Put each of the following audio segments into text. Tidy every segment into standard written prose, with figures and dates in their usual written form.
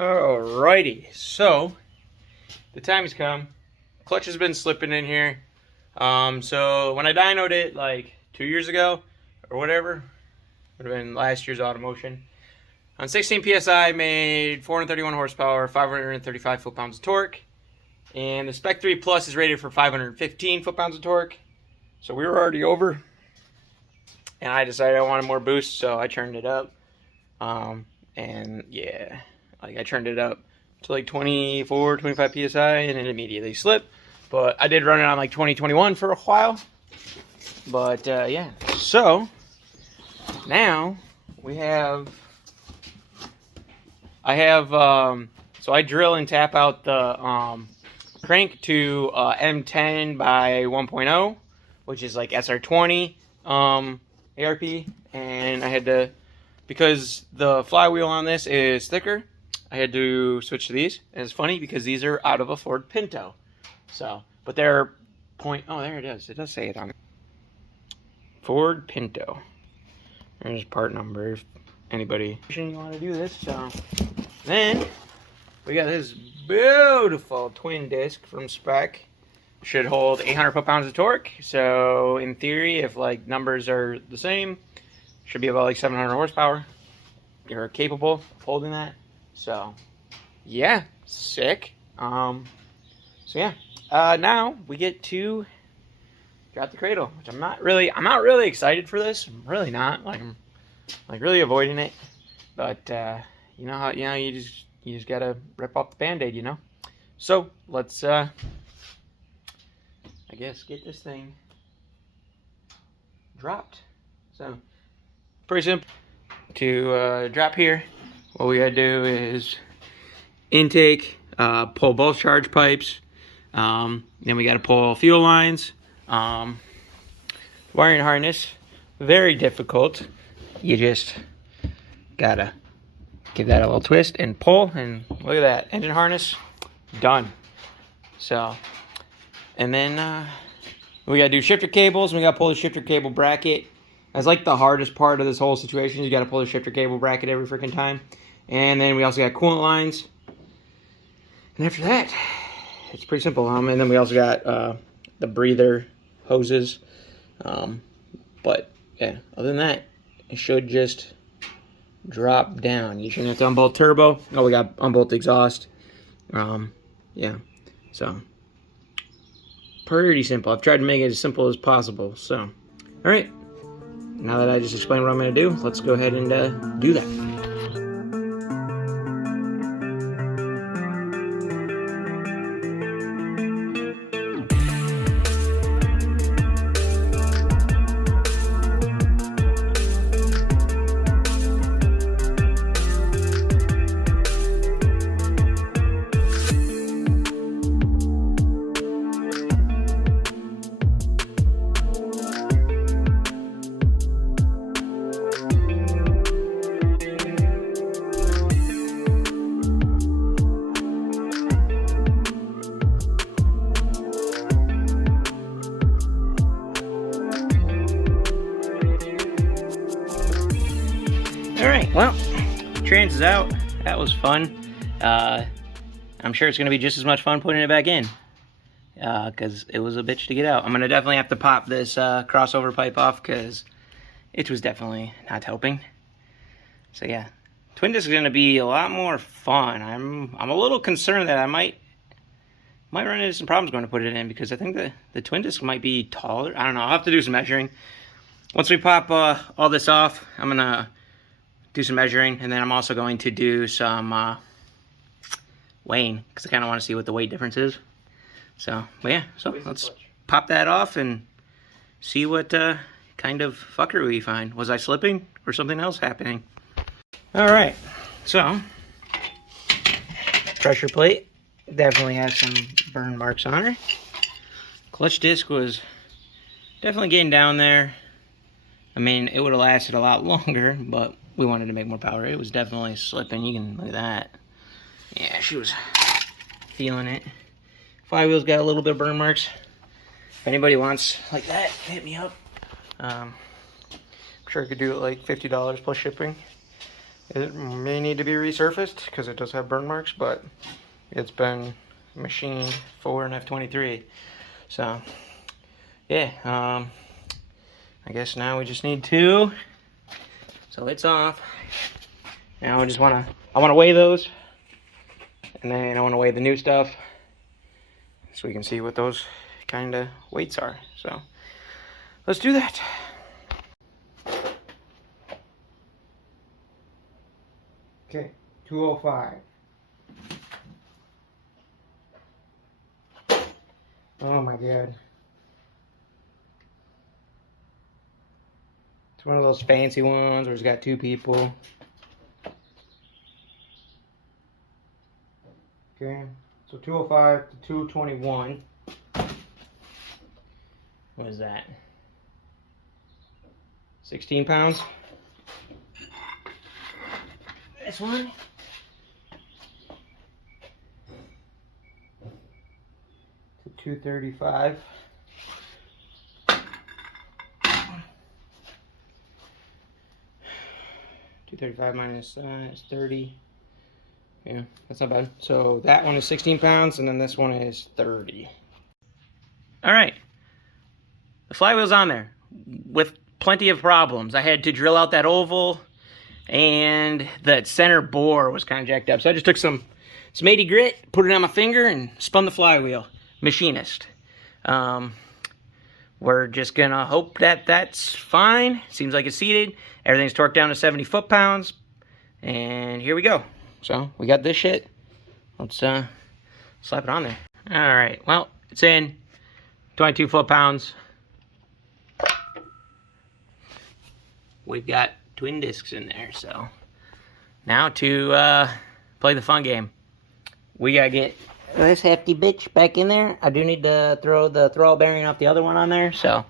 Alrighty, so the time has come. Clutch has been slipping in here. So when I dynoed it like 2 years ago or whatever, would have been last year's Automotion. On 16 PSI, made 431 horsepower, 535 foot-pounds of torque. And the SPEC 3 Plus is rated for 515 foot-pounds of torque. So we were already over. And I decided I wanted more boost, so I turned it up. And yeah, like I turned it up to like 24, 25 PSI and it immediately slipped. But I did run it on like 2021 for a while. But yeah, so now we have, so I drill and tap out the crank to M10 by 1.0, which is like SR20 ARP, and I had to, because the flywheel on this is thicker, I had to switch to these. And it's funny because these are out of a Ford Pinto. So, but they're oh, there it is. It does say it on it. Ford Pinto. There's part number if anybody you want to do this. So then we got this beautiful twin disc from SPEC. Should hold 800 foot-pounds of torque. So in theory, if like numbers are the same, should be about like 700 horsepower. You're capable of holding that. So yeah, sick. So yeah, now we get to drop the cradle, which I'm not really excited for this. I'm really not. I'm really avoiding it. But you know how, you just gotta rip off the Band-Aid, you know. So let's I guess get this thing dropped. So pretty simple to drop here. What we gotta do is intake, pull both charge pipes, then we gotta pull fuel lines. Wiring harness, very difficult. You just gotta give that a little twist and pull, and look at that, engine harness done. So, and then we gotta do shifter cables. We gotta pull the shifter cable bracket. That's like the hardest part of this whole situation. You gotta pull the shifter cable bracket every freaking time. And then we also got coolant lines. And after that, it's pretty simple. And then we also got the breather hoses. But yeah, other than that, it should just drop down. You shouldn't have to unbolt turbo. Oh, we got unbolt exhaust. Yeah, so pretty simple. I've tried to make it as simple as possible. So, all right. Now that I just explained what I'm going to do, let's go ahead and do that. Alright, well, trans is out. That was fun. I'm sure it's going to be just as much fun putting it back in. Because it was a bitch to get out. I'm going to definitely have to pop this crossover pipe off because it was definitely not helping. So yeah, twin disc is going to be a lot more fun. I'm a little concerned that I might run into some problems going to put it in because I think the twin disc might be taller. I don't know. I'll have to do some measuring. Once we pop all this off, I'm going to do some measuring, and then I'm also going to do some weighing because I kind of want to see what the weight difference is. So, but yeah, so let's pop that off and see what kind of fucker we find. Was I slipping or something else happening? All right, so pressure plate definitely has some burn marks on her. Clutch disc was definitely getting down there. I mean, it would have lasted a lot longer, but we wanted to make more power. It was definitely slipping. You can look at that. Yeah, she was feeling it. Flywheel's got a little bit of burn marks. If anybody wants like that, hit me up. I'm sure I could do it like $50 plus shipping. It may need to be resurfaced because it does have burn marks, but it's been machined for an F23. So yeah, I guess now we just need to, so it's off. Now I want to weigh those, and then I want to weigh the new stuff so we can see what those kind of weights are. So let's do that. Okay, 205. Oh my god. It's one of those fancy ones where it's got two people. Okay, so 205 to 221. What is that? 16 pounds. This one. To 235. 235 minus is 30. Yeah, that's not bad. So that one is 16 pounds, and then this one is 30. All right. The flywheel's on there with plenty of problems. I had to drill out that oval, and that center bore was kind of jacked up. So I just took some 80 grit, put it on my finger, and spun the flywheel. Machinist. We're just gonna hope that that's fine. Seems like it's seated. Everything's torqued down to 70 foot-pounds. And here we go. So we got this shit. Let's slap it on there. All right, well, it's in 22 foot-pounds. We've got twin discs in there, so now to play the fun game. We gotta get this hefty bitch back in there. I do need to throw the throttle bearing off the other one on there, so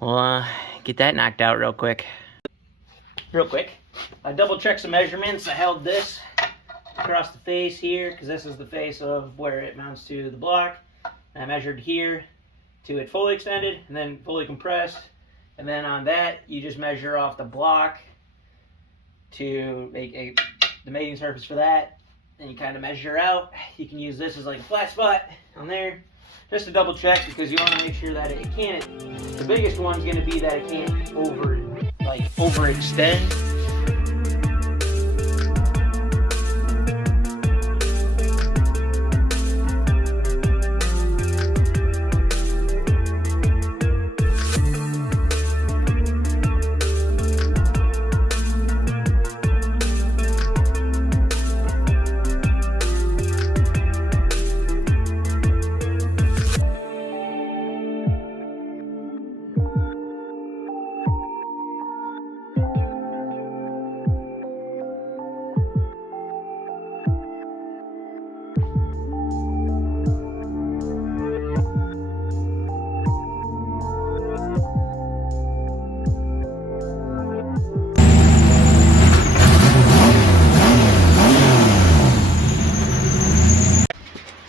we'll get that knocked out real quick. I double checked some measurements. I held this across the face here because this is the face of where it mounts to the block. And I measured here to it fully extended and then fully compressed. And then on that, you just measure off the block to make the mating surface for that. And you kind of measure out. You can use this as like a flat spot on there, just to double check, because you want to make sure that it can't. The biggest one's going to be that it can't overextend.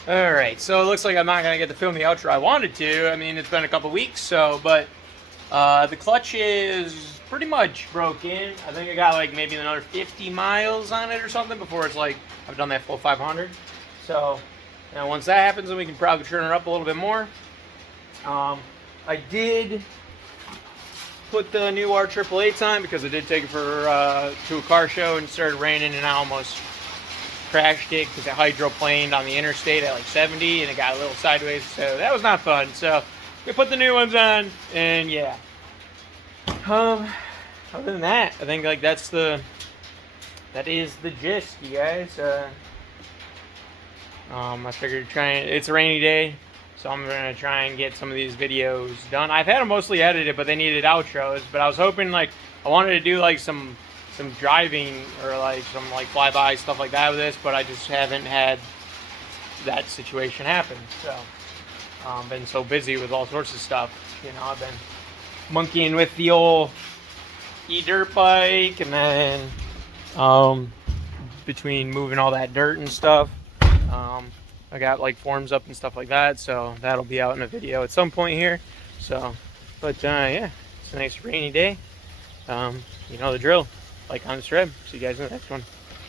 Alright, so it looks like I'm not going to get to film the outro I wanted to. I mean, it's been a couple weeks, so, but the clutch is pretty much broken. I think I got like maybe another 50 miles on it or something before it's like, I've done that full 500. So, you know, once that happens, then we can probably turn it up a little bit more. I did put the new R888 on because I did take it for to a car show and it started raining and I almost crashed it because it hydroplaned on the interstate at like 70 and it got a little sideways, so that was not fun. So we put the new ones on, and yeah. Other than that, I think like that is the gist, you guys. I figured it's a rainy day, so I'm gonna try and get some of these videos done. I've had them mostly edited, but they needed outros. But I was hoping, like, I wanted to do like some driving or like some like flyby stuff like that with this, but I just haven't had that situation happen. So been so busy with all sorts of stuff, you know. I've been monkeying with the old e-dirt bike, and then between moving all that dirt and stuff, I got like forms up and stuff like that, so that'll be out in a video at some point here. So but yeah, it's a nice rainy day. You know the drill. like, comment, subscribe. See you guys in the next one.